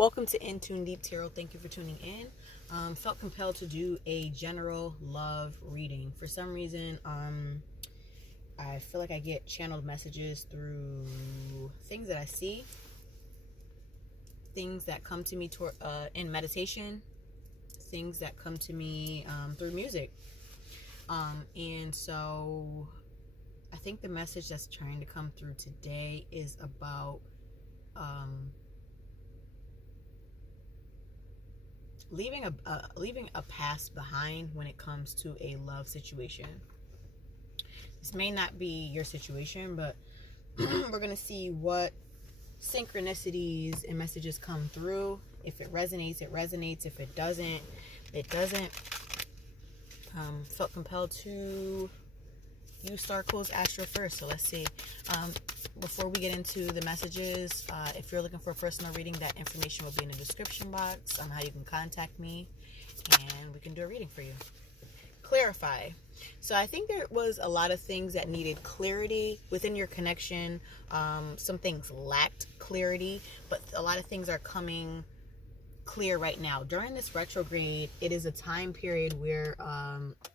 Welcome to In Tune Deep Tarot. Thank you for tuning in. Felt compelled to do a general love reading. For some reason, I feel like I get channeled messages through things that I see, things that come to me in meditation, things that come to me through music. And so I think the message that's trying to come through today is about leaving a past behind when it comes to a love situation. This may not be your situation, but we're going to see what synchronicities and messages come through. If it resonates, it resonates. If it doesn't, it doesn't. Felt compelled to use Star Codes Astro first, so let's see. Before we get into the messages, if you're looking for a personal reading, that information will be in the description box on how you can contact me, and we can do a reading for you. Clarify. So I think there was a lot of things that needed clarity within your connection. Some things lacked clarity, but a lot of things are coming clear right now. During this retrograde, it is a time period where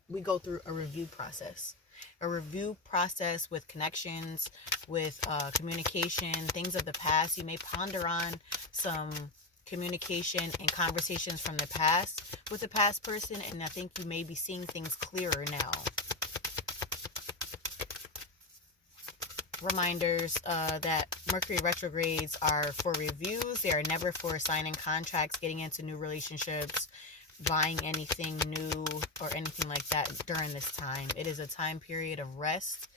we go through a review process. A review process with connections, with communication, things of the past. You may ponder on some communication and conversations from the past with the past person, and I think you may be seeing things clearer now. Reminders that Mercury retrogrades are for reviews. They are never for signing contracts, getting into new relationships, buying anything new or anything like that during this time. It is a time period of rest,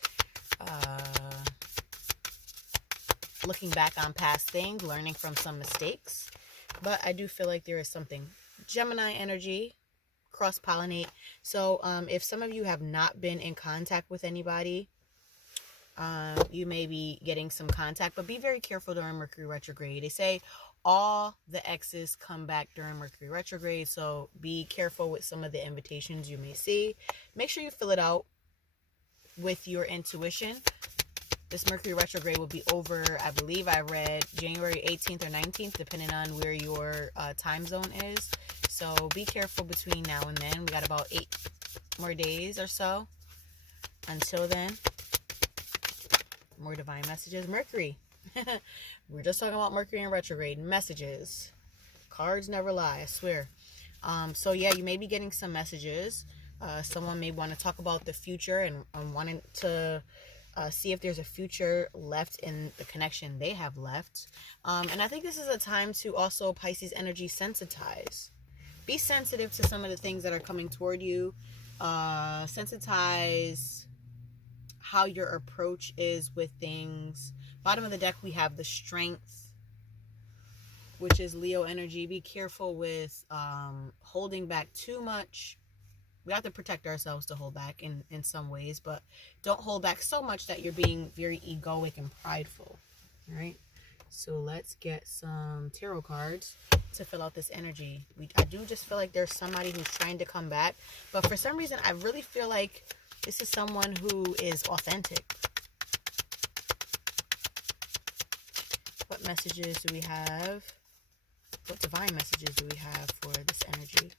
looking back on past things, learning from some mistakes. But I do feel like there is something Gemini energy, cross-pollinate. So if some of you have not been in contact with anybody, you may be getting some contact, but be very careful during Mercury retrograde. They say all the exes come back during Mercury retrograde, so be careful with some of the invitations you may see. Make sure you fill it out with your intuition. This Mercury retrograde will be over, I believe I read January 18th or 19th, depending on where your time zone is. So be careful between now and then. We got about 8 more days or so until then. More divine messages. Mercury. We're just talking about Mercury in retrograde. Messages. Cards never lie, I swear. So yeah, you may be getting some messages. Someone may want to talk about the future and wanting to see if there's a future left in the connection they have left. And I think this is a time to also, Pisces energy, sensitize. Be sensitive to some of the things that are coming toward you. Sensitize how your approach is with things. Bottom of the deck, we have the Strength, which is Leo energy. Be careful with holding back too much. We have to protect ourselves to hold back in some ways, but don't hold back so much that you're being very egoic and prideful. All right, so let's get some tarot cards to fill out this energy. I do just feel like there's somebody who's trying to come back, but for some reason I really feel like this is someone who is authentic. What messages do we have? What divine messages do we have for this energy?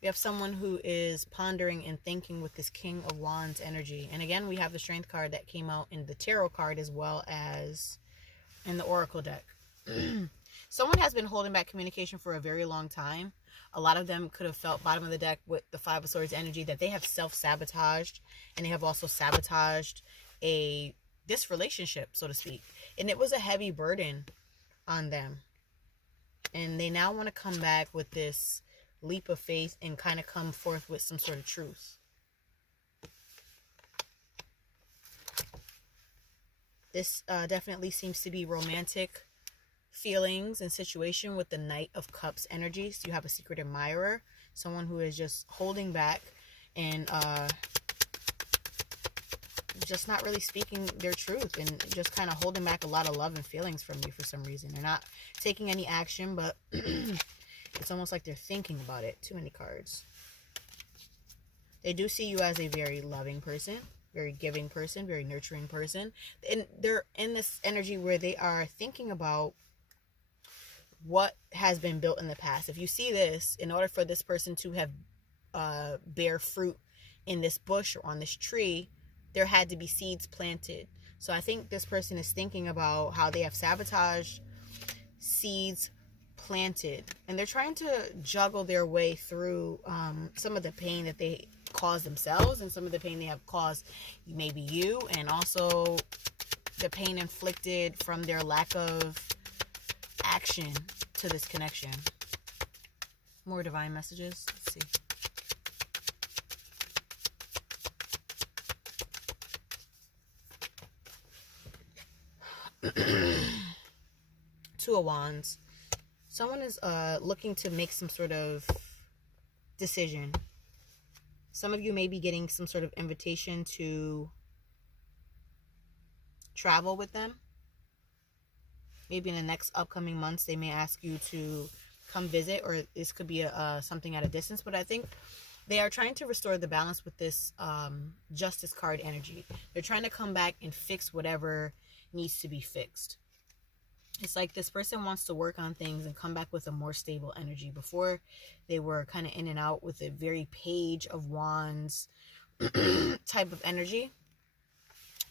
We have someone who is pondering and thinking with this King of Wands energy. And again, we have the Strength card that came out in the tarot card as well as in the Oracle deck. Someone has been holding back communication for a very long time. A lot of them could have felt, bottom of the deck with the Five of Swords energy, that they have self-sabotaged, and they have also sabotaged this relationship, so to speak. And it was a heavy burden on them. And they now want to come back with this leap of faith and kind of come forth with some sort of truth. This definitely seems to be romantic feelings and situation with the Knight of Cups energies. You have a secret admirer, someone who is just holding back and just not really speaking their truth, and just kind of holding back a lot of love and feelings from you for some reason. They're not taking any action, but it's almost like they're thinking about it. Too many cards. They do see you as a very loving person, very giving person, very nurturing person. And they're in this energy where they are thinking about what has been built in the past. If you see this, in order for this person to have bear fruit in this bush or on this tree, there had to be seeds planted. So I think this person is thinking about how they have sabotaged seeds planted, and they're trying to juggle their way through some of the pain that they caused themselves, and some of the pain they have caused maybe you, and also the pain inflicted from their lack of action to this connection. More divine messages. Let's see. Two of Wands. Someone is looking to make some sort of decision. Some of you may be getting some sort of invitation to travel with them. Maybe in the next upcoming months, they may ask you to come visit, or this could be something at a distance. But I think they are trying to restore the balance with this Justice card energy. They're trying to come back and fix whatever needs to be fixed. It's like this person wants to work on things and come back with a more stable energy. Before, they were kind of in and out with a very Page of Wands type of energy.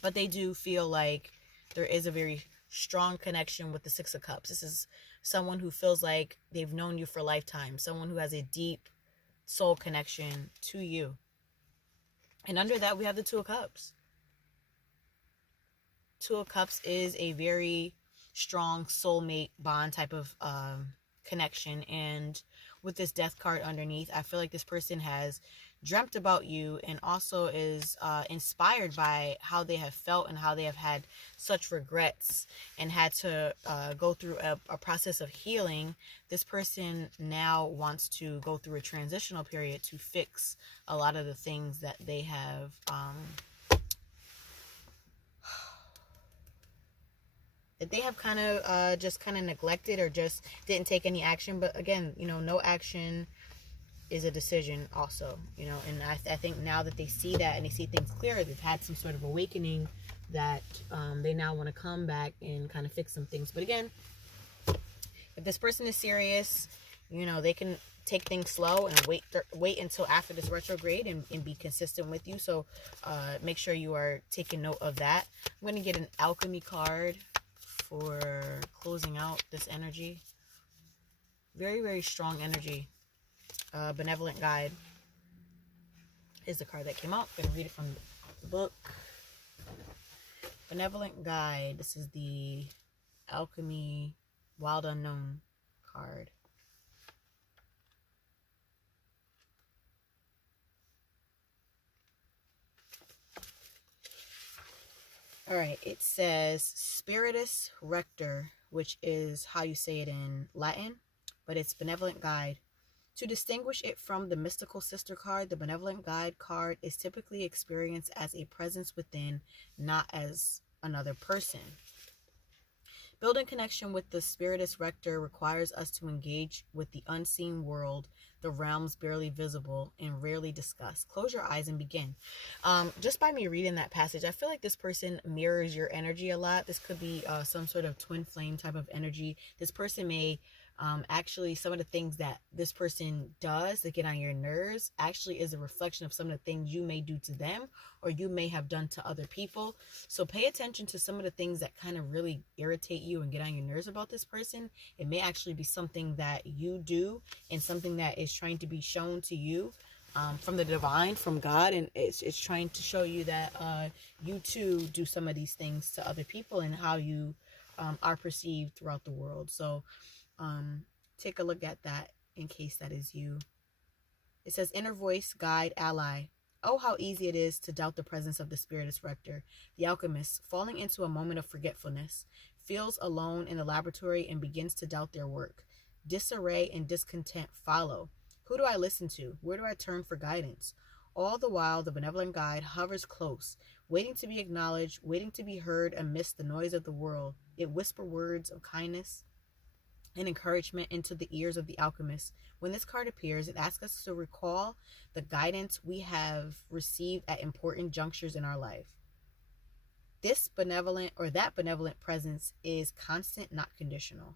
But they do feel like there is a very strong connection with the Six of Cups. This is someone who feels like they've known you for a lifetime. Someone who has a deep soul connection to you. And under that, we have the Two of Cups. Two of Cups is a very strong soulmate bond type of connection. And with this Death card underneath, I feel like this person has dreamt about you and also is inspired by how they have felt and how they have had such regrets and had to go through a process of healing. This person now wants to go through a transitional period to fix a lot of the things that they have kind of just kind of neglected or just didn't take any action. But again, no action is a decision also, and I think now that they see that and they see things clearer, they've had some sort of awakening that they now want to come back and kind of fix some things. But again, if this person is serious, they can take things slow and wait until after this retrograde and be consistent with you. So make sure you are taking note of that. I'm going to get an alchemy card for closing out this energy. Very, very strong energy. Benevolent Guide is the card that came out. I'm going to read it from the book. Benevolent Guide. This is the Alchemy Wild Unknown card. Alright, it says Spiritus Rector, which is how you say it in Latin, but it's Benevolent Guide. To distinguish it from the Mystical Sister card, the Benevolent Guide card is typically experienced as a presence within, not as another person. Building connection with the Spiritus Rector requires us to engage with the unseen world, the realms barely visible and rarely discussed. Close your eyes and begin. Just by me reading that passage, I feel like this person mirrors your energy a lot. This could be some sort of twin flame type of energy. This person may actually, some of the things that this person does to get on your nerves actually is a reflection of some of the things you may do to them or you may have done to other people. So pay attention to some of the things that kind of really irritate you and get on your nerves about this person. It may actually be something that you do and something that is trying to be shown to you from the divine, from God, and it's trying to show you that you too do some of these things to other people and how you are perceived throughout the world. So take a look at that in case that is you. It says, Inner Voice, Guide, Ally. Oh, how easy it is to doubt the presence of the Spiritus Rector. The alchemist, falling into a moment of forgetfulness, feels alone in the laboratory and begins to doubt their work. Disarray and discontent follow. Who do I listen to? Where do I turn for guidance? All the while, the Benevolent Guide hovers close, waiting to be acknowledged, waiting to be heard amidst the noise of the world. It whispers words of kindness and encouragement into the ears of the alchemist. When this card appears, it asks us to recall the guidance we have received at important junctures in our life. This benevolent or that benevolent presence is constant, not conditional.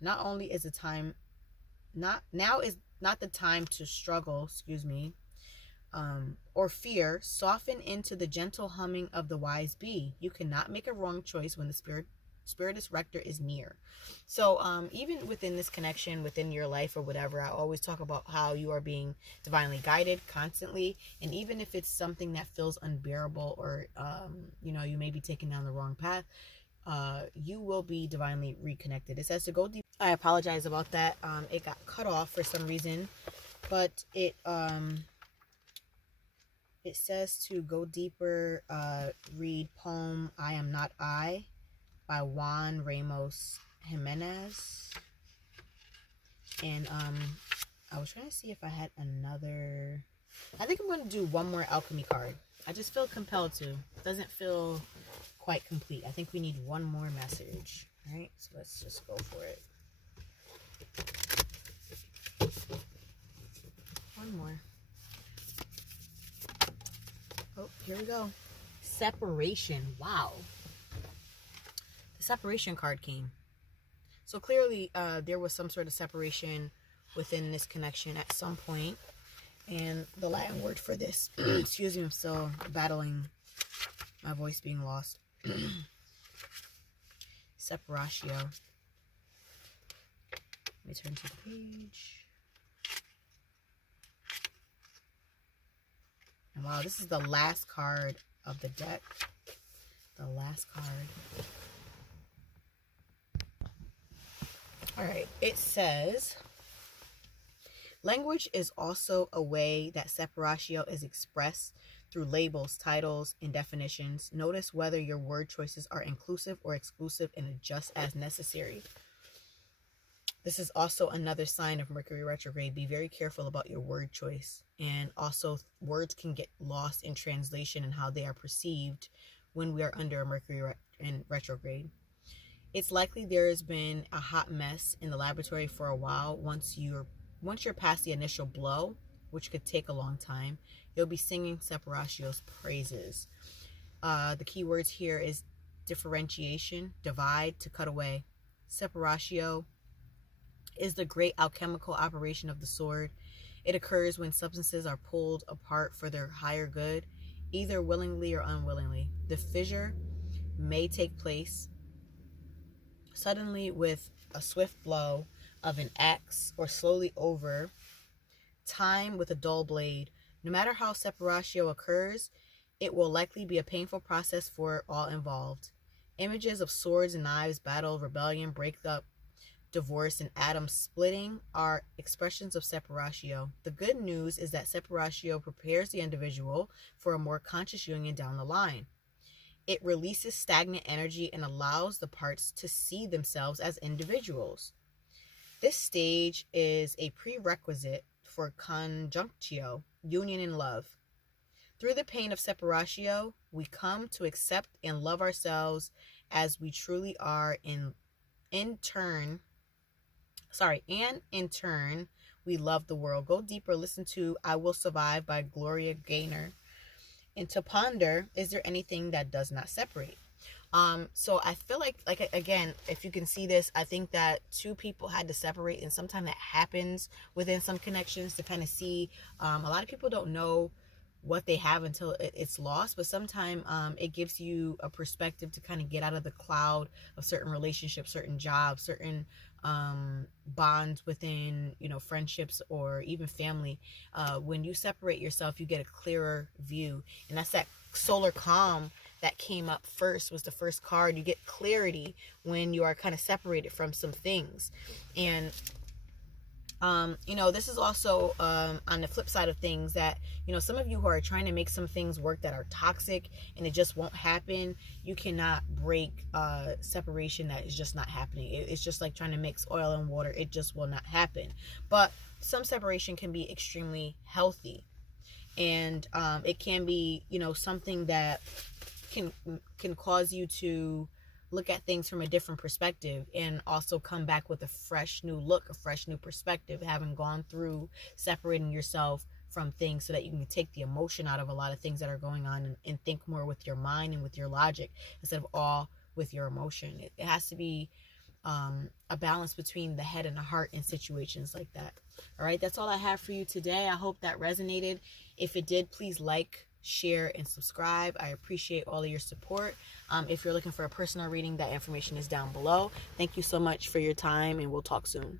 Not only is the time not now is not the time to struggle, or fear. Soften into the gentle humming of the wise bee. You cannot make a wrong choice when the spiritus rector is near. So even within this connection, within your life or whatever, I always talk about how you are being divinely guided constantly. And even if it's something that feels unbearable, or you may be taken down the wrong path, you will be divinely reconnected. It says to go deep. I apologize about that. It got cut off for some reason, but it says to go deeper. Read poem "I Am Not I" by Juan Ramos Jimenez. And I was trying to see if I had another. I think I'm going to do one more alchemy card. I just feel compelled to. It doesn't feel quite complete. I think we need one more message. All right, so let's just go for it. One more. Oh, here we go. Separation. Wow. The separation card came. So clearly there was some sort of separation within this connection at some point. And the Latin word for this, excuse me, I'm still battling my voice being lost. Separatio. Let me turn to the page. And wow, this is the last card of the deck. The last card. All right, it says, language is also a way that separatio is expressed through labels, titles, and definitions. Notice whether your word choices are inclusive or exclusive and adjust as necessary. This is also another sign of Mercury retrograde. Be very careful about your word choice. And also, words can get lost in translation and how they are perceived when we are under a Mercury in retrograde. It's likely there has been a hot mess in the laboratory for a while. Once you're past the initial blow, which could take a long time, you'll be singing separatio's praises. The key words here is differentiation, divide, to cut away. Separatio is the great alchemical operation of the sword. It occurs when substances are pulled apart for their higher good, either willingly or unwillingly. The fissure may take place suddenly with a swift blow of an axe, or slowly over time with a dull blade. No matter how separatio occurs, it will likely be a painful process for all involved. Images of swords and knives, battle, rebellion, breakup, divorce, and atom splitting are expressions of separatio. The good news is that separatio prepares the individual for a more conscious union down the line. It releases stagnant energy and allows the parts to see themselves as individuals. This stage is a prerequisite for conjunctio, union in love. Through the pain of separatio, we come to accept and love ourselves as we truly are, and in turn, we love the world. Go deeper, listen to I Will Survive by Gloria Gaynor. And to ponder, is there anything that does not separate? So I feel like again, if you can see this, I think that two people had to separate, and sometimes that happens within some connections to kind of see. A lot of people don't know what they have until it's lost, but sometimes it gives you a perspective to kind of get out of the cloud of certain relationships, certain jobs, certain bonds within, friendships or even family. When you separate yourself, you get a clearer view, and that's that solar calm that came up first. Was the first card. You get clarity when you are kind of separated from some things. And this is also on the flip side of things, that some of you who are trying to make some things work that are toxic and it just won't happen. You cannot break separation that is just not happening. It's just like trying to mix oil and water. It just will not happen. But some separation can be extremely healthy, and it can be something that can cause you to look at things from a different perspective, and also come back with a fresh new look, a fresh new perspective, having gone through separating yourself from things, so that you can take the emotion out of a lot of things that are going on, and think more with your mind and with your logic instead of all with your emotion. It has to be a balance between the head and the heart in situations like that. All right, that's all I have for you today. I hope that resonated. If it did, please like, share, and subscribe. I appreciate all of your support. If you're looking for a personal reading, that information is down below. Thank you so much for your time, and we'll talk soon.